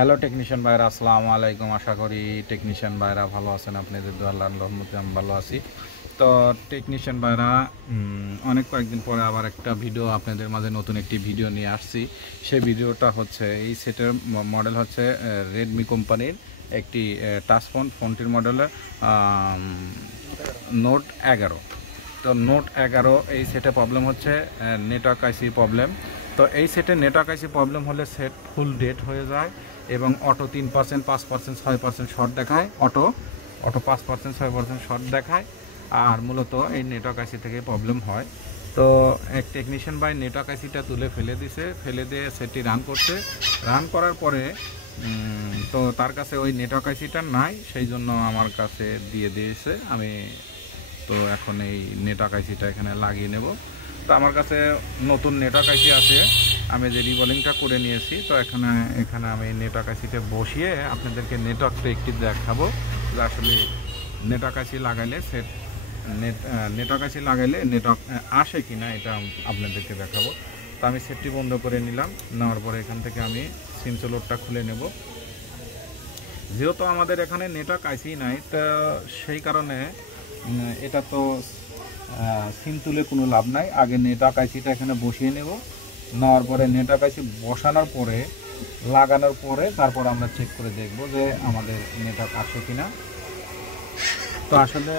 Hello technician ভাইরা, আসসালামু আলাইকুম। আশা করি টেকনিশিয়ান ভাইরা ভালো আছেন। আপনাদের দোয়া আল্লাহর রহমতে আমি ভালো আছি। তো টেকনিশিয়ান ভাইরা, অনেক কয়েকদিন পরে আবার একটা ভিডিও আপনাদের মাঝে নতুন একটি ভিডিও নিয়ে আসছি। সেই ভিডিওটা হচ্ছে এই সেটের মডেল হচ্ছে রেডমি কোম্পানির একটি টাচ ফোনটির মডেলে নোট 11। তো নোট 11 এই সেটে প্রবলেম হচ্ছে নেটওয়ার্ক আইসি প্রবলেম। তো এই সেটে নেটওয়ার্ক আইসি প্রবলেম হলে সেট ফুল ডেট হয়ে যায় এবং অটো 3%, 5%, 6% শর্ট দেখায়। অটো 5%, 6% শর্ট দেখায়। আর মূলত এই নেটওয়ার্ক আইসি থেকে প্রবলেম হয়। তো এক টেকনিশিয়ান ভাই নেটওয়ার্ক আইসিটা তুলে ফেলে দিয়ে সেটটি রান করার পরে তো তার কাছে ওই নেটওয়ার্ক আইসিটা নাই, সেই জন্য আমার কাছে দিয়ে দিয়েছে। আমি তো এখন এই নেটওয়ার্ক আইসিটা এখানে লাগিয়ে নেব। তো আমার কাছে নতুন নেটওয়ার্ক আইসি আছে, আমি যে রিবলিংটা করে নিয়েছি। তো এখানে আমি নেটওয়ার্ক আইসিটা বসিয়ে আপনাদেরকে নেটওয়ার্কটা একটি দেখাবো যে আসলে নেটওয়ার্ক আইসি লাগাইলে নেটওয়ার্ক আইসি লাগাইলে নেটওয়ার্ক আসে কি না, এটা আপনাদেরকে দেখাবো। তো আমি সেটটি বন্ধ করে নিলাম। নেওয়ার পরে এখান থেকে আমি সিমস লোডটা খুলে নেব। যেহেতু আমাদের এখানে নেটওয়ার্ক আইসি নাই, তো সেই কারণে এটা তো সিম তুলে কোনো লাভ নাই। আগে নেটওয়ার্ক আইসিটা এখানে বসিয়ে নেব। নেওয়ার পরে নেটওয়ার্ক আইসি বসানোর পরে লাগানোর পরে তারপর আমরা চেক করে দেখব যে আমাদের নেটওয়ার্ক আসে কিনা। তো আসলে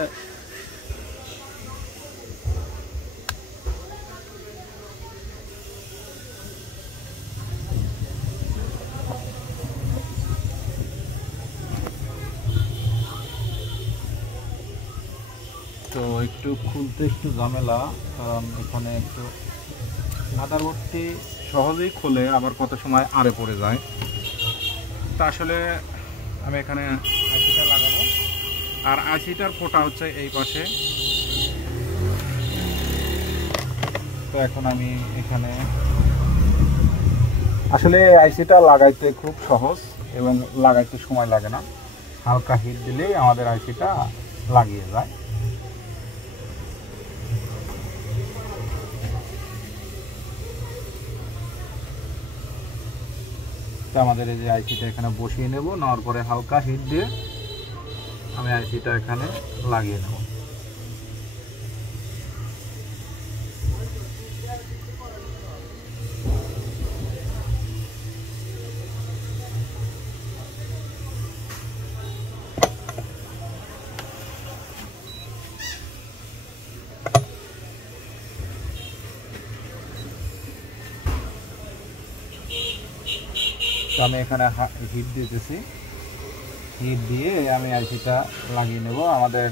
তো একটু খুলতে একটু ঝামেলা, কারণ এখানে একটু মাদারবোর্ডটি সহজেই খোলে, আবার কত সময় আড়ে পড়ে যায়। তা আসলে আমি এখানে আইসিটা লাগাবো, আর আইসিটার ফোটা হচ্ছে এই পাশে। তো এখন আমি এখানে আসলে আইসিটা লাগাইতে খুব সহজ এবং লাগাইতে সময় লাগে না। হালকা হিট দিলেই আমাদের আইসিটা লাগিয়ে যায়। তো আমাদের এই যে আইসিটা এখানে বসিয়ে নেব। নেওয়ার পরে হালকা হিট দিয়ে আমি আইসিটা এখানে লাগিয়ে নেব। তো আমি এখানে হিট দিতেছি। হিট দিয়ে আমি আইসিটা লাগিয়ে নেব। আমাদের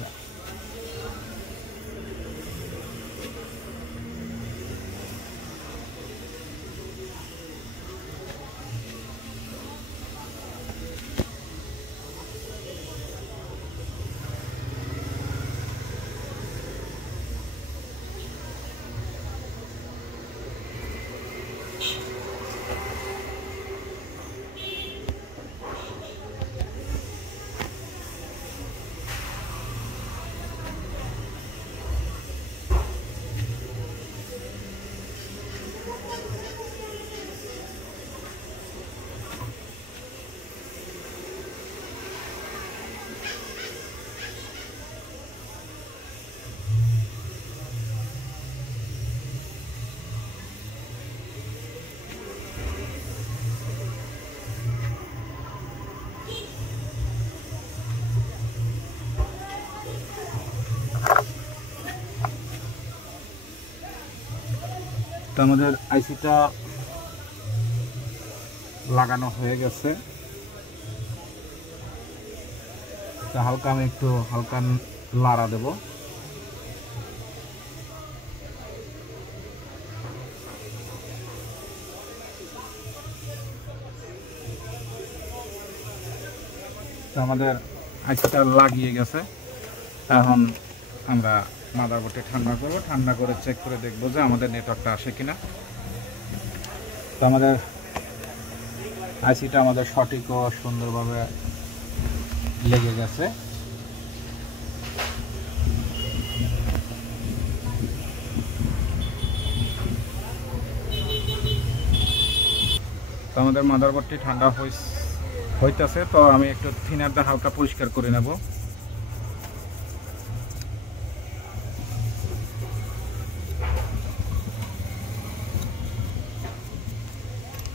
আমাদের আইসিটা লাগানো হয়ে গেছে। হালকা আমি একটু হালকা লাড়া দেব। তো আমাদের আইসিটা লাগিয়ে গেছে। এখন আমরা মাদারবোর্ডে ঠান্ডা করব। ঠান্ডা করে চেক করে দেখব যে আমাদের নেটওয়ার্কটা আসে কিনা। তো আমাদের আইসিটা আমাদের সঠিক ও সুন্দরভাবে লেগে গেছে। তো আমাদের মাদারবোর্ডটি ঠান্ডা হইতেছে। তো আমি একটু থিনারটা হালকা পরিষ্কার করে নেব।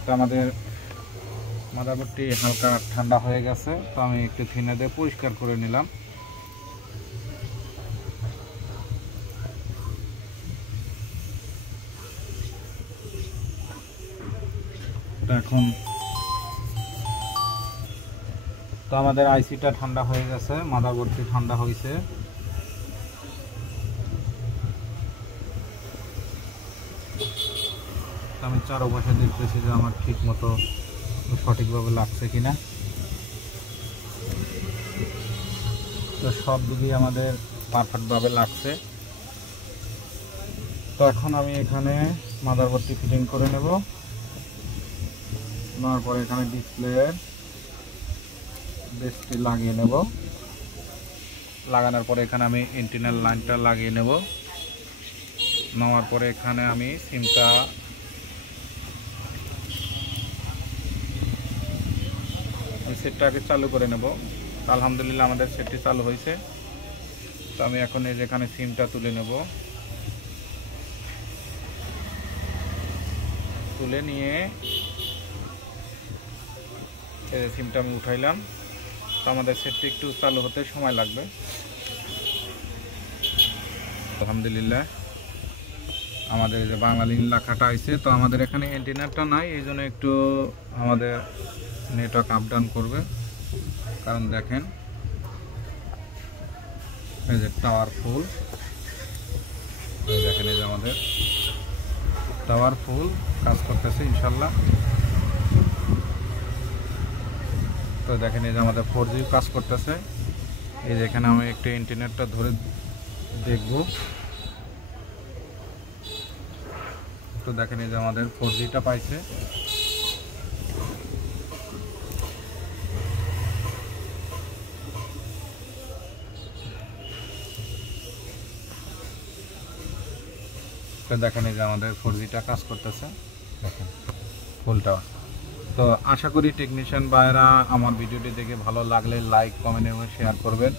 তো আমাদের মাদারবোর্ডটি হালকা ঠান্ডা হয়ে গেছে, তো আমি একটু থিনার দিয়ে পরিষ্কার করে নিলাম। এখন তো আমাদের আইসিটা ঠান্ডা হয়ে গেছে, মাদারবোর্ডটি ঠান্ডা হয়েছে। আমি চারপাশে দেখতেছি যে আমার ঠিক মতো সঠিকভাবে লাগছে কিনা। তো সব দিকেই আমাদের পারফেক্টভাবে লাগছে। তো এখন আমি এখানে মাদারবোর্ডটি ফিটিং করে নেব। নেওয়ার পরে এখানে ডিসপ্লের বেসটি লাগিয়ে নেব। লাগানোর পরে এখানে আমি ইন্টারনাল লাইনটা লাগিয়ে নেব। নেওয়ার পরে এখানে আমি সিমটা সেটটাকে চালু করে নেব। আলহামদুলিল্লাহ আমাদের সেটটি চালু হয়েছে। তো আমি এখন এই যেখানে সিমটা তুলে নেব। তুলে নিয়ে এই সিমটা আমি উঠাইলাম। তো আমাদের সেটটি একটু চালু হতে সময় লাগবে। আলহামদুলিল্লাহ আমাদের যে বাংলালিন লেখাটা আছে। তো আমাদের এখানে অ্যান্টেনাটা নাই, এই জন্য একটু আমাদের নেটওয়ার্ক আপ ডাউন করবে। কারণ দেখেন এই যে টাওয়ার ফুল, দেখেন এই যে আমাদের টাওয়ার ফুল কাজ করতেছে ইনশাল্লাহ। তো দেখেন এই যে আমাদের 4G কাজ করতেছে। এই যে এখানে আমি একটু ইন্টারনেটটা ধরে দেখব। তো দেখেন এই যে আমাদের 4Gটা পাইছে। তো দেখেন এই যে আমাদের 4Gটা কাজ করতেছে, দেখেন ফুল টাওয়ার। তো আশা করি টেকনিশিয়ান ভাইরা আমার ভিডিওটি দেখে ভালো লাগলে লাইক, কমেন্ট এবং শেয়ার করবেন।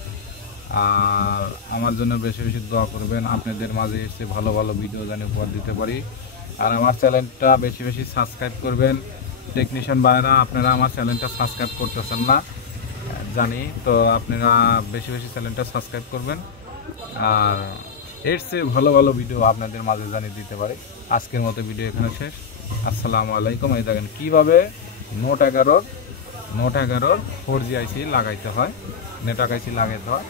আর আমার জন্য বেশি বেশি দোয়া করবেন। আপনাদের মাঝে এসে ভালো ভালো ভিডিও জানি উপহার দিতে পারি। আর আমার চ্যানেলটা বেশি বেশি সাবস্ক্রাইব করবেন। টেকনিশিয়ান ভাইরা আপনারা আমার চ্যানেলটা সাবস্ক্রাইব করতেছেন না জানি, তো আপনারা বেশি বেশি চ্যানেলটা সাবস্ক্রাইব করবেন। আর এর চেয়ে ভালো ভালো ভিডিও আপনাদের মাঝে জানিয়ে দিতে পারি। আজকের মতো ভিডিও এখানে শেষ। আসসালামু আলাইকুম। এই দেখেন কীভাবে নোট 11 4G আইসি লাগাইতে হয়, নেটওয়ার্ক আইসি লাগাইতে হয়।